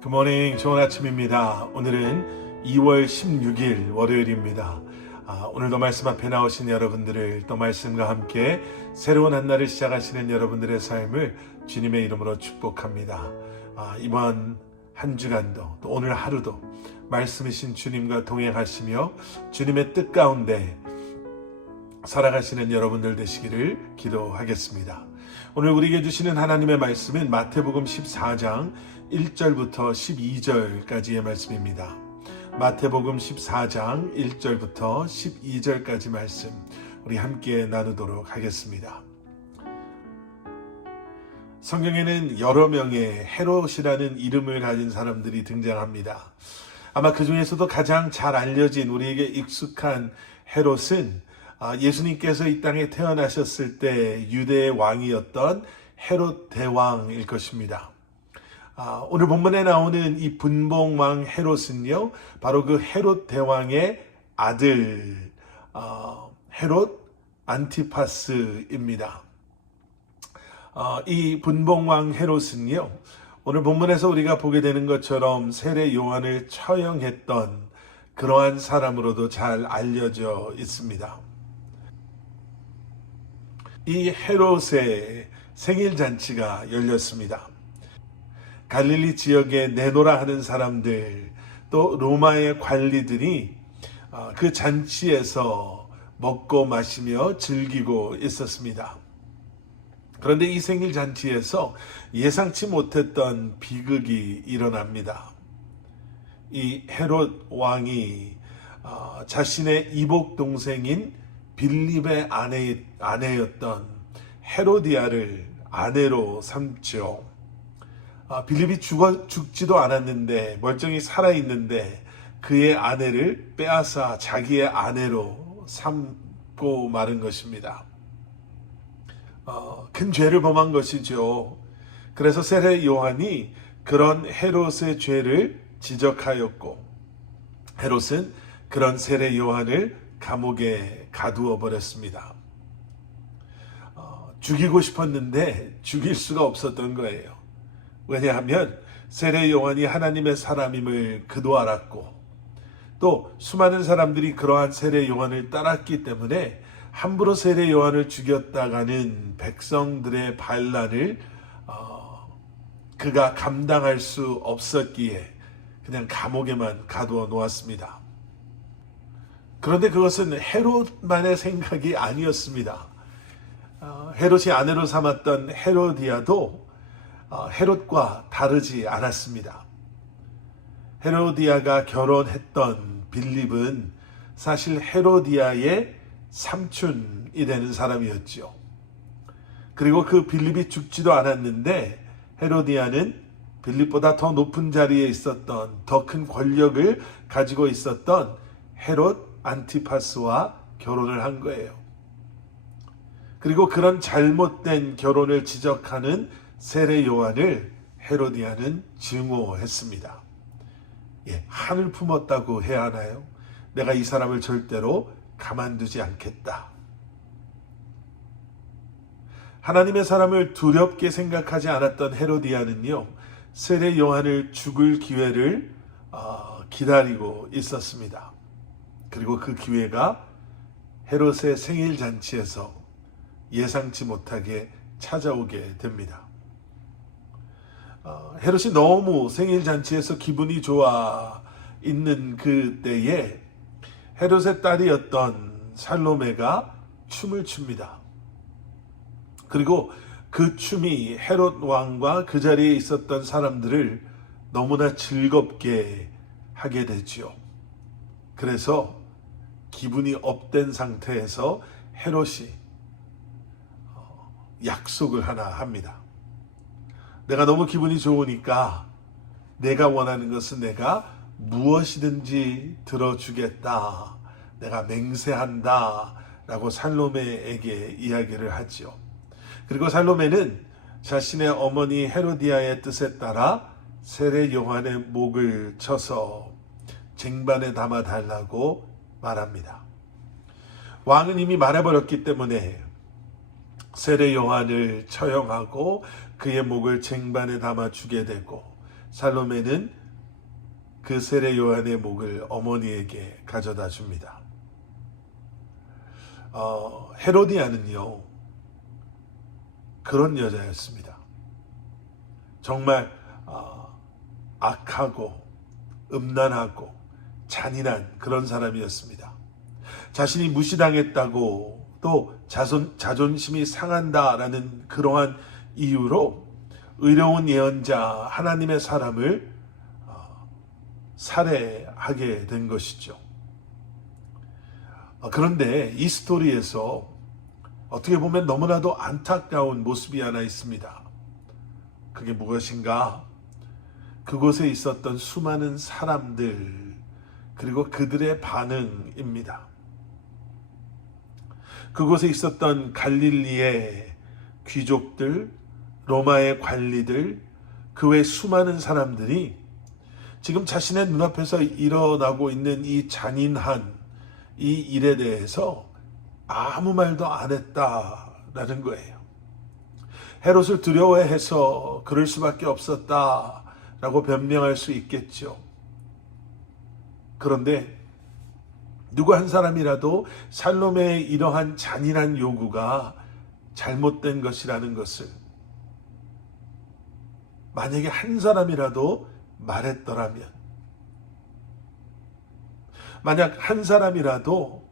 굿모닝, 좋은 아침입니다. 오늘은 2월 16일 월요일입니다. 오늘도 말씀 앞에 나오신 여러분들을 또 말씀과 함께 새로운 한 날을 시작하시는 여러분들의 삶을 주님의 이름으로 축복합니다. 이번 한 주간도 또 오늘 하루도 말씀이신 주님과 동행하시며 주님의 뜻 가운데 살아가시는 여러분들 되시기를 기도하겠습니다. 오늘 우리에게 주시는 하나님의 말씀은 마태복음 14장 1절부터 12절까지의 말씀입니다. 마태복음 14장 1절부터 12절까지 말씀 우리 함께 나누도록 하겠습니다. 성경에는 여러 명의 헤롯이라는 이름을 가진 사람들이 등장합니다. 아마 그 중에서도 가장 잘 알려진 우리에게 익숙한 헤롯은 예수님께서 이 땅에 태어나셨을 때 유대의 왕이었던 헤롯 대왕일 것입니다. 오늘 본문에 나오는 이 분봉왕 헤롯은요, 바로 그 헤롯 대왕의 아들 헤롯 안티파스입니다. 이 분봉왕 헤롯은요, 오늘 본문에서 우리가 보게 되는 것처럼 세례 요한을 처형했던 그러한 사람으로도 잘 알려져 있습니다. 이 헤롯의 생일 잔치가 열렸습니다. 갈릴리 지역에 내노라 하는 사람들, 또 로마의 관리들이 그 잔치에서 먹고 마시며 즐기고 있었습니다. 그런데 이 생일 잔치에서 예상치 못했던 비극이 일어납니다. 이 헤롯 왕이 자신의 이복 동생인 빌립의 아내였던 헤로디아를 아내로 삼죠. 빌립이 죽지도 않았는데, 멀쩡히 살아있는데 그의 아내를 빼앗아 자기의 아내로 삼고 마른 것입니다. 큰 죄를 범한 것이죠. 그래서 세례 요한이 그런 헤롯의 죄를 지적하였고, 헤롯은 그런 세례 요한을 감옥에 가두어 버렸습니다. 죽이고 싶었는데 죽일 수가 없었던 거예요. 왜냐하면 세례 요한이 하나님의 사람임을 그도 알았고, 또 수많은 사람들이 그러한 세례 요한을 따랐기 때문에 함부로 세례 요한을 죽였다가는 백성들의 반란을 그가 감당할 수 없었기에 그냥 감옥에만 가두어 놓았습니다. 그런데 그것은 헤롯만의 생각이 아니었습니다. 헤롯이 아내로 삼았던 헤로디아도 헤롯과 다르지 않았습니다. 헤로디아가 결혼했던 빌립은 사실 헤로디아의 삼촌이 되는 사람이었죠. 그리고 그 빌립이 죽지도 않았는데 헤로디아는 빌립보다 더 높은 자리에 있었던, 더 큰 권력을 가지고 있었던 헤롯 안티파스와 결혼을 한 거예요. 그리고 그런 잘못된 결혼을 지적하는 세례 요한을 헤로디아는 증오했습니다. 한을 품었다고 해야 하나요? 내가 이 사람을 절대로 가만두지 않겠다. 하나님의 사람을 두렵게 생각하지 않았던 헤로디아는요, 세례 요한을 죽일 기회를 기다리고 있었습니다. 그리고 그 기회가 헤롯의 생일 잔치에서 예상치 못하게 찾아오게 됩니다. 헤롯이 너무 생일 잔치에서 기분이 좋아 있는 그때에 헤롯의 딸이었던 살로메가 춤을 춥니다. 그리고 그 춤이 헤롯 왕과 그 자리에 있었던 사람들을 너무나 즐겁게 하게 되지요. 그래서 기분이 업된 상태에서 헤롯이 약속을 하나 합니다. 내가 너무 기분이 좋으니까 내가 원하는 것은 내가 무엇이든지 들어주겠다. 내가 맹세한다. 라고 살로메에게 이야기를 하죠. 그리고 살로메는 자신의 어머니 헤로디아의 뜻에 따라 세례 요한의 목을 쳐서 쟁반에 담아 달라고 말합니다. 왕은 이미 말해버렸기 때문에 세례 요한을 처형하고 그의 목을 쟁반에 담아 주게 되고, 살로메는 그 세례 요한의 목을 어머니에게 가져다 줍니다. 헤로디아는요, 그런 여자였습니다. 정말 악하고 음란하고 잔인한 그런 사람이었습니다. 자신이 무시당했다고 또 자존심이 상한다라는 그러한 이유로 의로운 예언자 하나님의 사람을 살해하게 된 것이죠. 그런데 이 스토리에서 어떻게 보면 너무나도 안타까운 모습이 하나 있습니다. 그게 무엇인가? 그곳에 있었던 수많은 사람들, 그리고 그들의 반응입니다. 그곳에 있었던 갈릴리의 귀족들, 로마의 관리들, 그 외 수많은 사람들이 지금 자신의 눈앞에서 일어나고 있는 이 잔인한 이 일에 대해서 아무 말도 안 했다라는 거예요. 헤롯을 두려워해서 그럴 수밖에 없었다라고 변명할 수 있겠죠. 그런데 누구 한 사람이라도 살로메의 이러한 잔인한 요구가 잘못된 것이라는 것을 만약에 한 사람이라도 말했더라면, 만약 한 사람이라도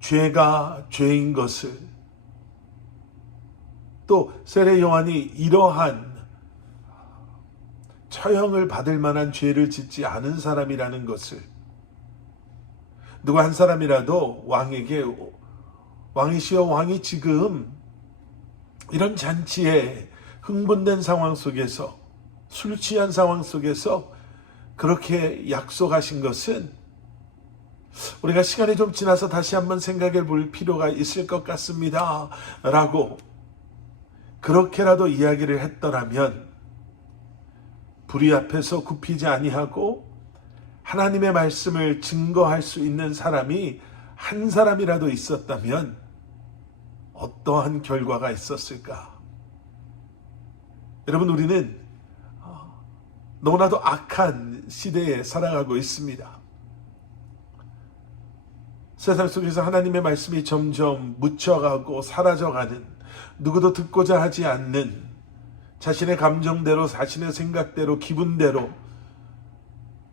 죄가 죄인 것을, 또 세례 요한이 이러한 처형을 받을 만한 죄를 짓지 않은 사람이라는 것을 누구 한 사람이라도 왕에게, 왕이시여, 왕이 지금 이런 잔치에 흥분된 상황 속에서, 술 취한 상황 속에서 그렇게 약속하신 것은 우리가 시간이 좀 지나서 다시 한번 생각해 볼 필요가 있을 것 같습니다 라고 그렇게라도 이야기를 했더라면, 불의 앞에서 굽히지 아니하고 하나님의 말씀을 증거할 수 있는 사람이 한 사람이라도 있었다면 어떠한 결과가 있었을까? 여러분, 우리는 너무나도 악한 시대에 살아가고 있습니다. 세상 속에서 하나님의 말씀이 점점 묻혀가고 사라져가는, 누구도 듣고자 하지 않는, 자신의 감정대로, 자신의 생각대로, 기분대로,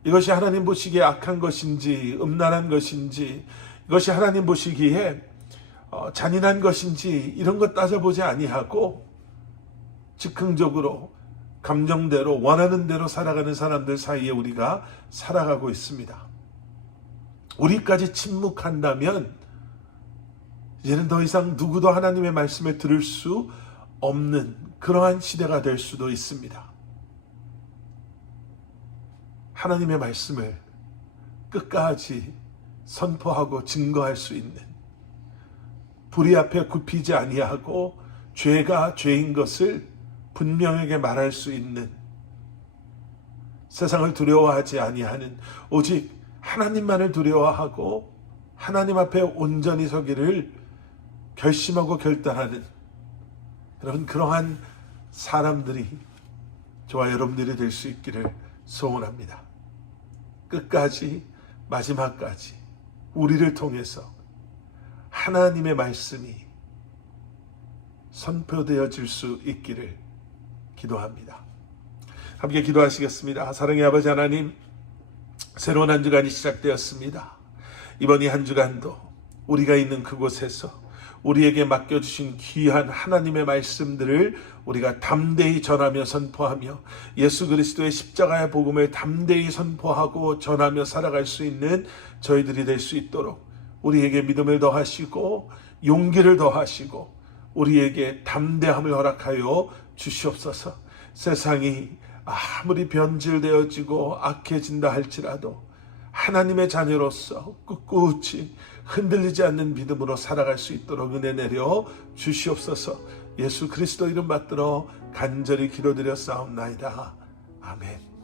이것이 하나님 보시기에 악한 것인지 음란한 것인지, 이것이 하나님 보시기에 잔인한 것인지, 이런 것 따져보지 아니하고 즉흥적으로 감정대로 원하는 대로 살아가는 사람들 사이에 우리가 살아가고 있습니다. 우리까지 침묵한다면 이제는 더 이상 누구도 하나님의 말씀을 들을 수 없는 그러한 시대가 될 수도 있습니다. 하나님의 말씀을 끝까지 선포하고 증거할 수 있는, 불의 앞에 굽히지 아니하고 죄가 죄인 것을 분명하게 말할 수 있는, 세상을 두려워하지 아니하는, 오직 하나님만을 두려워하고 하나님 앞에 온전히 서기를 결심하고 결단하는 그러한 사람들이 저와 여러분들이 될 수 있기를 소원합니다. 끝까지, 마지막까지 우리를 통해서 하나님의 말씀이 선포되어질 수 있기를 기도합니다. 함께 기도하시겠습니다. 사랑의 아버지 하나님, 새로운 한 주간이 시작되었습니다. 이번 이 한 주간도 우리가 있는 그곳에서 우리에게 맡겨주신 귀한 하나님의 말씀들을 우리가 담대히 전하며 선포하며, 예수 그리스도의 십자가의 복음을 담대히 선포하고 전하며 살아갈 수 있는 저희들이 될 수 있도록 우리에게 믿음을 더하시고 용기를 더하시고 우리에게 담대함을 허락하여 주시옵소서. 세상이 아무리 변질되어지고 악해진다 할지라도 하나님의 자녀로서 꿋꿋이 흔들리지 않는 믿음으로 살아갈 수 있도록 은혜 내려 주시옵소서. 예수 그리스도 이름 받들어 간절히 기도드려 싸움나이다. 아멘.